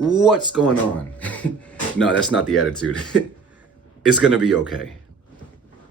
What's going on? No, that's not the attitude. It's gonna be okay.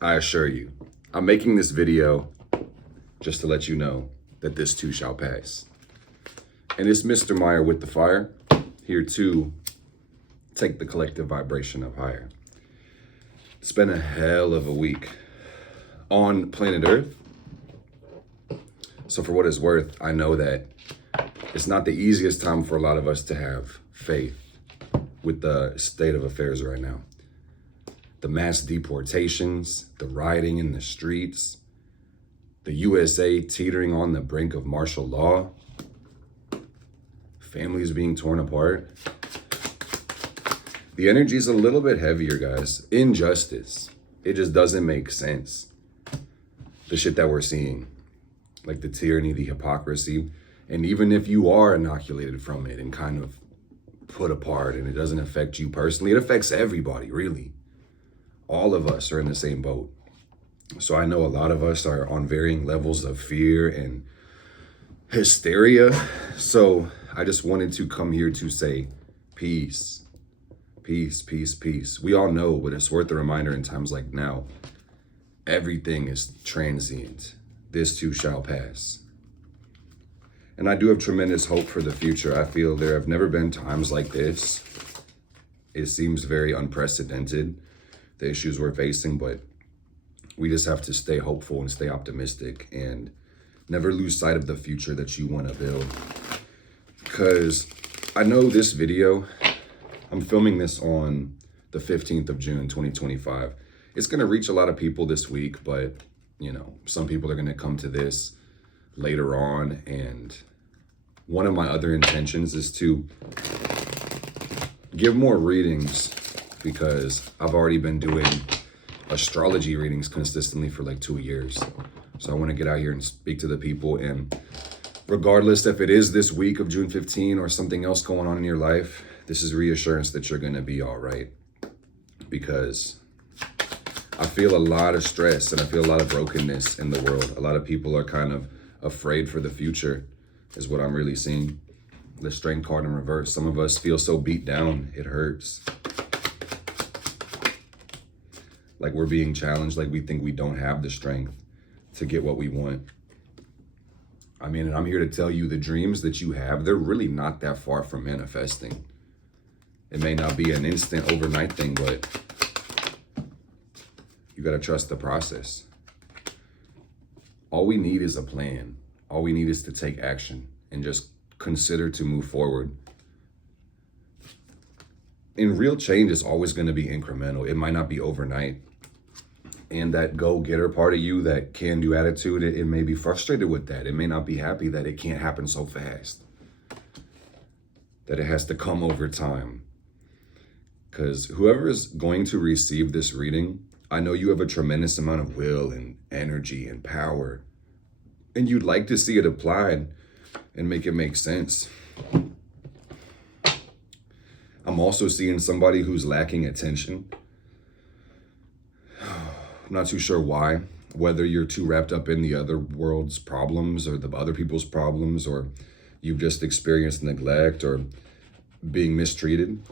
I assure you. I'm making this video just to let you know that this too shall pass. And it's Mr. Meyer with the fire, here to take the collective vibration up higher. It's been a hell of a week on planet Earth. So for what it's worth, I know that it's not the easiest time for a lot of us to have faith with the state of affairs right now. The mass deportations, the rioting in the streets, the USA teetering on the brink of martial law, families being torn apart. The energy is a little bit heavier, guys. Injustice. It just doesn't make sense. The shit that we're seeing, like the tyranny, the hypocrisy. And even if you are inoculated from it and kind of put apart and it doesn't affect you personally, it affects everybody, really. All of us are in the same boat. So I know a lot of us are on varying levels of fear and hysteria. So I just wanted to come here to say peace, peace, peace, peace. We all know, but it's worth a reminder in times like now. Everything is transient. This too shall pass. And I do have tremendous hope for the future. I feel there have never been times like this. It seems very unprecedented, the issues we're facing, but we just have to stay hopeful and stay optimistic and never lose sight of the future that you want to build. Because I know this video, I'm filming this on the 15th of June, 2025. It's going to reach a lot of people this week, but you know, some people are going to come to this later on. And one of my other intentions is to give more readings, because I've already been doing astrology readings consistently for like 2 years. So I want to get out here and speak to the people. And regardless if it is this week of June 15 or something else going on in your life, this is reassurance that you're going to be all right. Because I feel a lot of stress and I feel a lot of brokenness in the world. A lot of people are kind of afraid for the future is what I'm really seeing. The strength card in reverse. Some of us feel so beat down, it hurts. Like we're being challenged, like we think we don't have the strength to get what we want. I mean, and I'm here to tell you the dreams that you have, they're really not that far from manifesting. It may not be an instant overnight thing, but you gotta trust the process. All we need is a plan. All we need is to take action and just consider to move forward. And real change is always gonna be incremental. It might not be overnight. And that go-getter part of you, that can-do attitude, it may be frustrated with that. It may not be happy that it can't happen so fast. That it has to come over time. Because whoever is going to receive this reading, I know you have a tremendous amount of will and energy and power, and you'd like to see it applied and make it make sense. I'm also seeing somebody who's lacking attention. I'm not too sure why, whether you're too wrapped up in the other world's problems or the other people's problems, or you've just experienced neglect or being mistreated.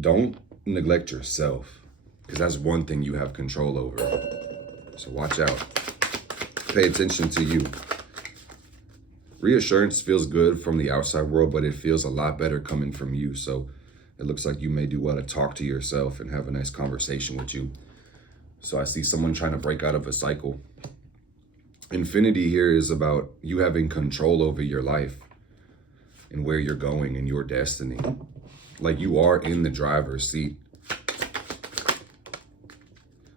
Don't neglect yourself, because that's one thing you have control over. So watch out. Pay attention to you. Reassurance feels good from the outside world, but it feels a lot better coming from you. So it looks like you may do well to talk to yourself and have a nice conversation with you. So I see someone trying to break out of a cycle. Infinity here is about you having control over your life and where you're going and your destiny. Like you are in the driver's seat.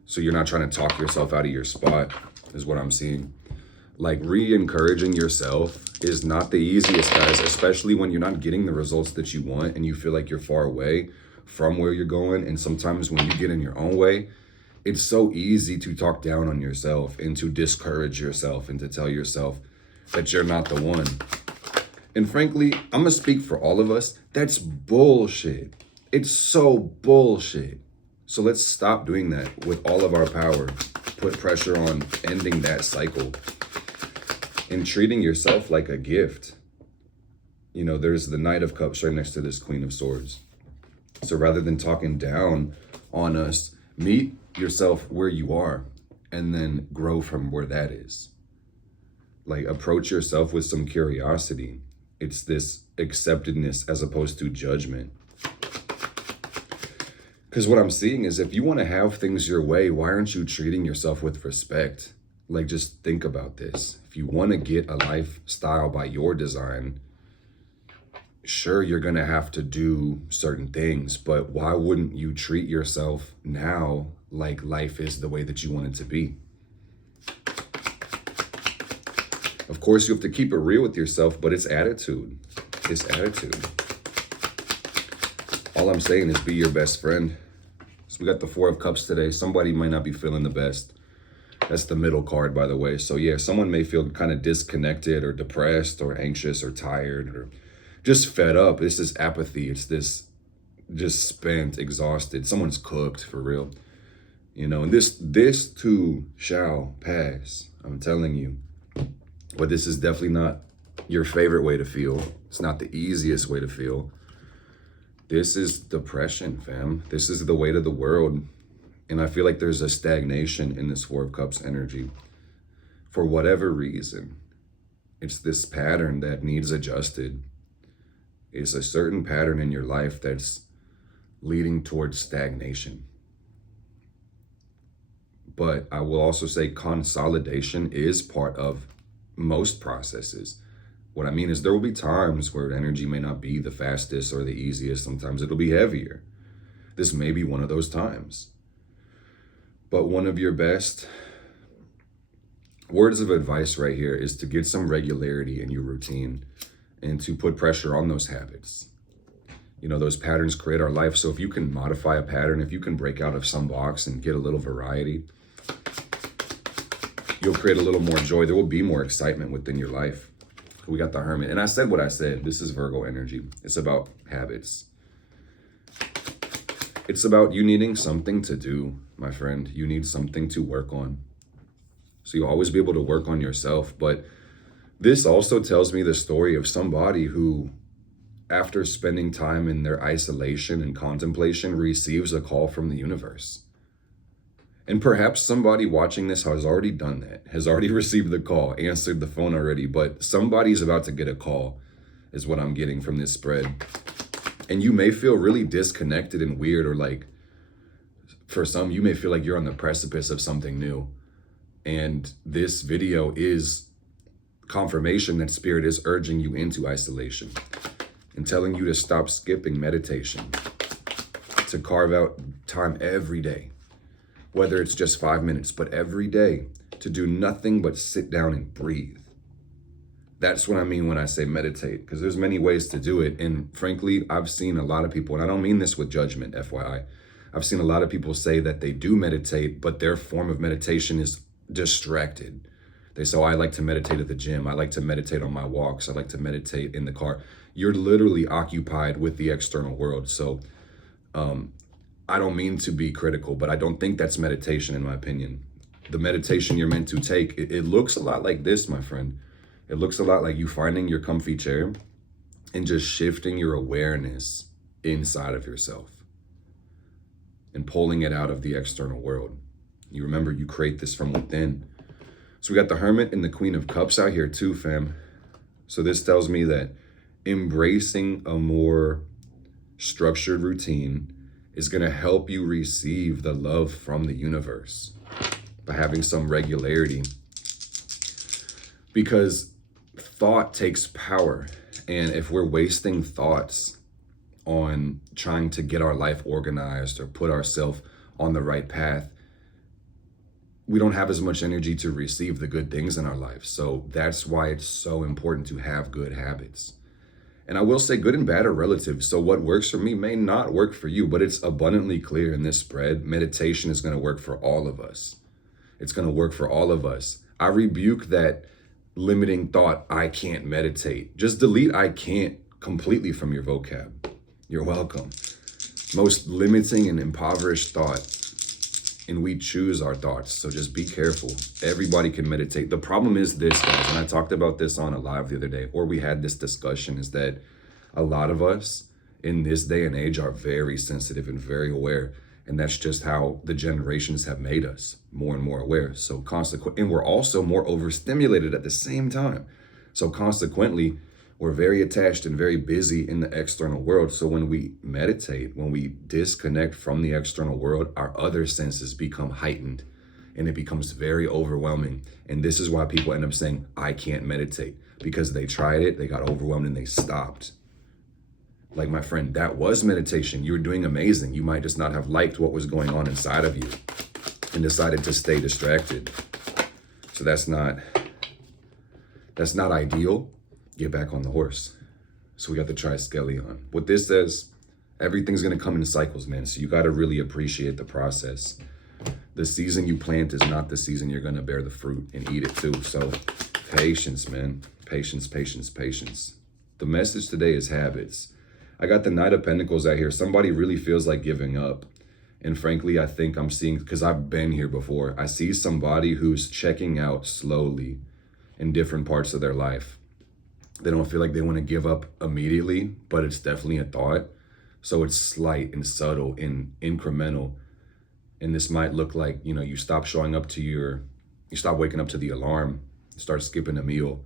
So you're not trying to talk yourself out of your spot, is what I'm seeing. Like re-encouraging yourself is not the easiest, guys, especially when you're not getting the results that you want and you feel like you're far away from where you're going. And sometimes when you get in your own way, it's so easy to talk down on yourself and to discourage yourself and to tell yourself that you're not the one. And frankly, I'm gonna speak for all of us. That's bullshit. It's so bullshit. So let's stop doing that with all of our power. Put pressure on ending that cycle and treating yourself like a gift. you know, there's the Knight of Cups right next to this Queen of Swords. So rather than talking down on us, meet yourself where you are and then grow from where that is. Like, approach yourself with some curiosity. It's this acceptedness as opposed to judgment. Because what I'm seeing is, if you want to have things your way, why aren't you treating yourself with respect? Like, just think about this. If you want to get a lifestyle by your design, sure, you're going to have to do certain things, but why wouldn't you treat yourself now like life is the way that you want it to be? Of course, you have to keep it real with yourself, but it's attitude. It's attitude. All I'm saying is be your best friend. So we got the Four of Cups today. Somebody might not be feeling the best. That's the middle card, by the way. So yeah, someone may feel kind of disconnected or depressed or anxious or tired or just fed up. It's this apathy. It's this just spent, exhausted. Someone's cooked for real. You know, and this too shall pass. I'm telling you. But this is definitely not your favorite way to feel. It's not the easiest way to feel. This is depression, fam. This is the weight of the world. And I feel like there's a stagnation in this Four of Cups energy. For whatever reason, it's this pattern that needs adjusted. It's a certain pattern in your life that's leading towards stagnation. But I will also say consolidation is part of most processes. What I mean is, there will be times where energy may not be the fastest or the easiest. Sometimes it'll be heavier. This may be one of those times. But one of your best words of advice right here is to get some regularity in your routine and to put pressure on those habits. You know, those patterns create our life. So if you can modify a pattern, if you can break out of some box and get a little variety, you'll create a little more joy. There will be more excitement within your life. We got the Hermit. And I said what I said. This is Virgo energy. It's about habits. It's about you needing something to do, my friend. You need something to work on. So you'll always be able to work on yourself. But this also tells me the story of somebody who, after spending time in their isolation and contemplation, receives a call from the universe. And perhaps somebody watching this has already done that, has already received the call, answered the phone already, but somebody's about to get a call, is what I'm getting from this spread. And you may feel really disconnected and weird, or like, for some, you may feel like you're on the precipice of something new. And this video is confirmation that Spirit is urging you into isolation and telling you to stop skipping meditation, to carve out time every day. Whether it's just 5 minutes, but every day, to do nothing but sit down and breathe. That's what I mean when I say meditate, because there's many ways to do it. And frankly, I've seen a lot of people, and I don't mean this with judgment, FYI. I've seen a lot of people say that they do meditate, but their form of meditation is distracted. They say, oh, I like to meditate at the gym. I like to meditate on my walks. I like to meditate in the car. You're literally occupied with the external world. So, I don't mean to be critical, but I don't think that's meditation, in my opinion. The meditation you're meant to take, it looks a lot like this, my friend. It looks a lot like you finding your comfy chair and just shifting your awareness inside of yourself and pulling it out of the external world. You remember, you create this from within. So we got the Hermit and the Queen of Cups out here too, fam. So this tells me that embracing a more structured routine is going to help you receive the love from the universe by having some regularity. Because thought takes power. And if we're wasting thoughts on trying to get our life organized or put ourselves on the right path, we don't have as much energy to receive the good things in our life. So that's why it's so important to have good habits. And I will say good and bad are relative. So what works for me may not work for you, but it's abundantly clear in this spread. Meditation is going to work for all of us. It's going to work for all of us. I rebuke that limiting thought, I can't meditate. Just delete I can't completely from your vocab. You're welcome. Most limiting and impoverished thought. And we choose our thoughts. So just be careful. Everybody can meditate. The problem is this, guys, and I talked about this on a live the other day, or we had this discussion, is that A lot of us in this day and age are very sensitive and very aware. And that's just how the generations have made us more and more aware. So and we're also more overstimulated at the same time. So consequently, we're very attached and very busy in the external world. So when we meditate, when we disconnect from the external world, our other senses become heightened and it becomes very overwhelming. And this is why people end up saying, I can't meditate, because they tried it, they got overwhelmed and they stopped. Like, my friend, that was meditation. You were doing amazing. You might just not have liked what was going on inside of you and decided to stay distracted. So that's not ideal. Get back on the horse. So we got the triskelion. What this says, everything's going to come in cycles, man. So you got to really appreciate the process. The season you plant is not the season you're going to bear the fruit and eat it too. So patience, man. Patience, patience, patience. The message today is habits. I got the Knight of Pentacles out here. Somebody really feels like giving up. And frankly, I think I'm seeing, because I've been here before, I see somebody who's checking out slowly in different parts of their life. They don't feel like they want to give up immediately, but it's definitely a thought. So it's slight and subtle and incremental. And this might look like, you stop showing up to you stop waking up to the alarm, start skipping a meal,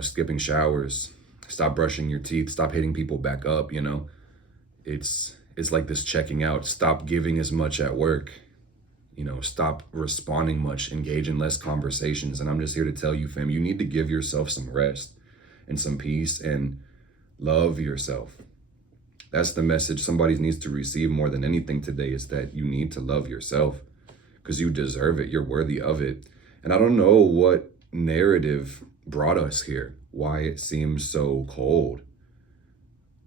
skipping showers, stop brushing your teeth, stop hitting people back up, It's like this checking out, stop giving as much at work, stop responding much, engage in less conversations. And I'm just here to tell you, fam, you need to give yourself some rest and some peace and love yourself. That's the message somebody needs to receive more than anything today, is that you need to love yourself because you deserve it. You're worthy of it. And I don't know what narrative brought us here, why it seems so cold,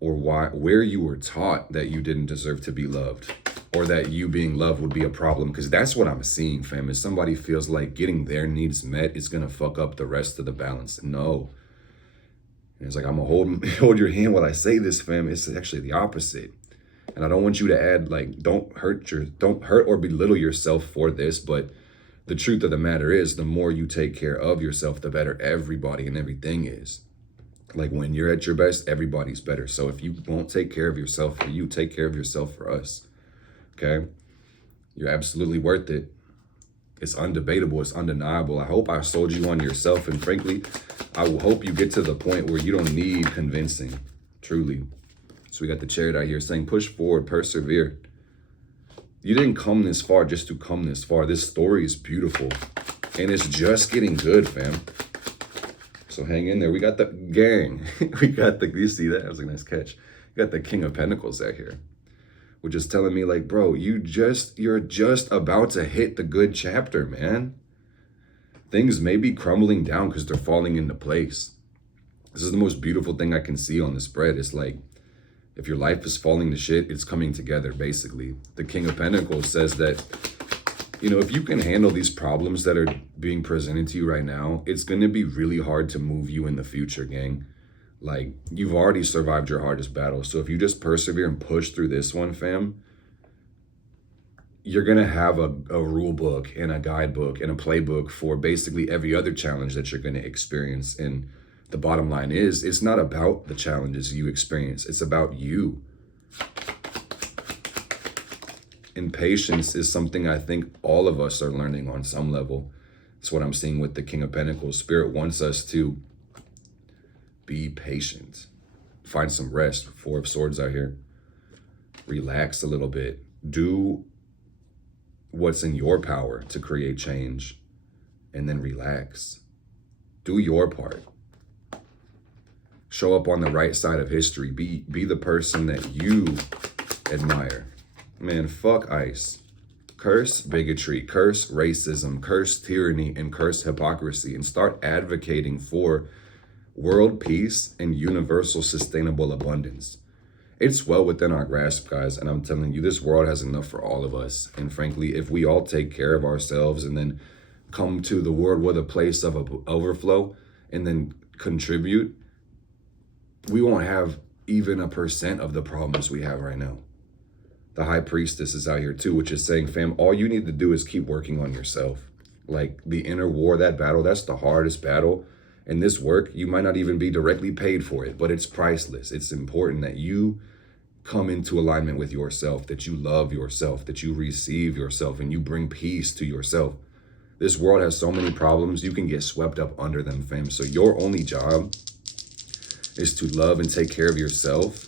or where you were taught that you didn't deserve to be loved, or that you being loved would be a problem. Because that's what I'm seeing, fam, is somebody feels like getting their needs met is going to fuck up the rest of the balance. No. And it's like, I'm going to hold your hand while I say this, fam. It's actually the opposite. And I don't want you to add, like, don't hurt or belittle yourself for this. But the truth of the matter is, the more you take care of yourself, the better everybody and everything is. Like, when you're at your best, everybody's better. So if you won't take care of yourself for you, take care of yourself for us. Okay? You're absolutely worth it. It's undebatable. It's undeniable. I hope I sold you on yourself. And frankly, I hope you get to the point where you don't need convincing. Truly. So we got the Chariot out here saying, push forward, persevere. You didn't come this far just to come this far. This story is beautiful. And it's just getting good, fam. So hang in there. We got the gang. You see that? That was a nice catch. We got the King of Pentacles out here, which is telling me, like, bro, you're just about to hit the good chapter, man. Things may be crumbling down because they're falling into place. This is the most beautiful thing I can see on the spread. It's like, if your life is falling to shit, it's coming together, basically. The King of Pentacles says that, if you can handle these problems that are being presented to you right now, it's going to be really hard to move you in the future, gang. Like, you've already survived your hardest battle. So if you just persevere and push through this one, fam, you're going to have a rule book and a guidebook and a playbook for basically every other challenge that you're going to experience. And the bottom line is, it's not about the challenges you experience. It's about you. And patience is something I think all of us are learning on some level. It's what I'm seeing with the King of Pentacles. Spirit wants us to be patient. Find some rest. Four of Swords out here. Relax a little bit. Do what's in your power to create change. And then relax. Do your part. Show up on the right side of history. Be the person that you admire. Man, fuck ICE. Curse bigotry, curse racism, curse tyranny, and curse hypocrisy, and start advocating for world peace and universal sustainable abundance. It's well within our grasp, guys, and I'm telling you, this world has enough for all of us. And frankly, if we all take care of ourselves and then come to the world with a place of overflow and then contribute, we won't have even 1% of the problems we have right now. The High Priestess is out here too, which is saying, fam, all you need to do is keep working on yourself. Like, the inner war, that battle, that's the hardest battle. And this work, you might not even be directly paid for it, but it's priceless. It's important that you come into alignment with yourself, that you love yourself, that you receive yourself, and you bring peace to yourself. This world has so many problems, you can get swept up under them, fam. So your only job is to love and take care of yourself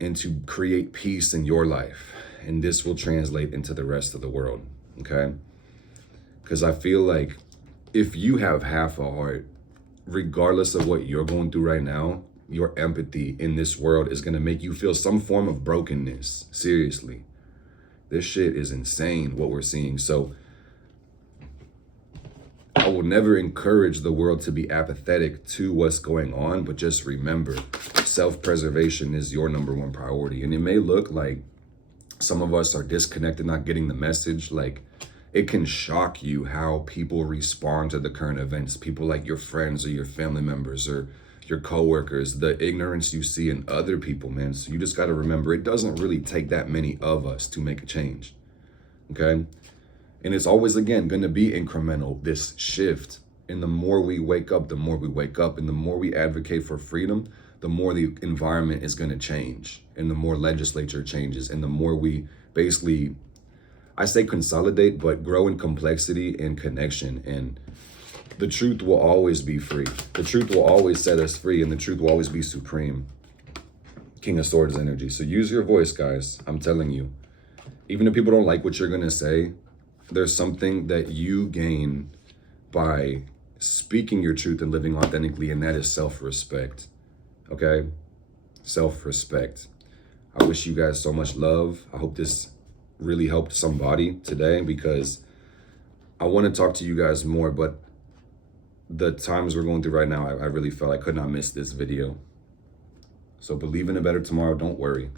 and to create peace in your life. And this will translate into the rest of the world, okay? Because I feel like if you have half a heart, regardless of what you're going through right now, your empathy in this world is going to make you feel some form of brokenness. Seriously. This shit is insane, what we're seeing. So I will never encourage the world to be apathetic to what's going on, but just remember, self-preservation is your number one priority. And it may look like some of us are disconnected, not getting the message. Like, it can shock you how people respond to the current events. People like your friends or your family members or your coworkers, the ignorance you see in other people, man. So you just got to remember, it doesn't really take that many of us to make a change, okay? And it's always, again, going to be incremental, this shift. And the more we wake up, the more we wake up. And the more we advocate for freedom, the more the environment is going to change. And the more legislature changes. And the more we basically, I say consolidate, but grow in complexity and connection. And the truth will always be free. The truth will always set us free. And the truth will always be supreme. King of Swords energy. So use your voice, guys. I'm telling you. Even if people don't like what you're going to say, there's something that you gain by speaking your truth and living authentically, and that is self-respect, okay? Self-respect. I wish you guys so much love. I hope this really helped somebody today, because I want to talk to you guys more, but the times we're going through right now, I really felt I could not miss this video. So believe in a better tomorrow. Don't worry.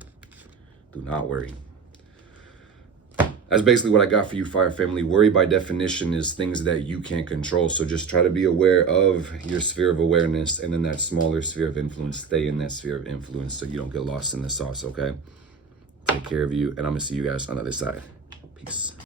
Do not worry. That's basically what I got for you, Fire Family. Worry by definition is things that you can't control. So just try to be aware of your sphere of awareness, and then that smaller sphere of influence, stay in that sphere of influence so you don't get lost in the sauce, okay? Take care of you, and I'm going to see you guys on the other side. Peace.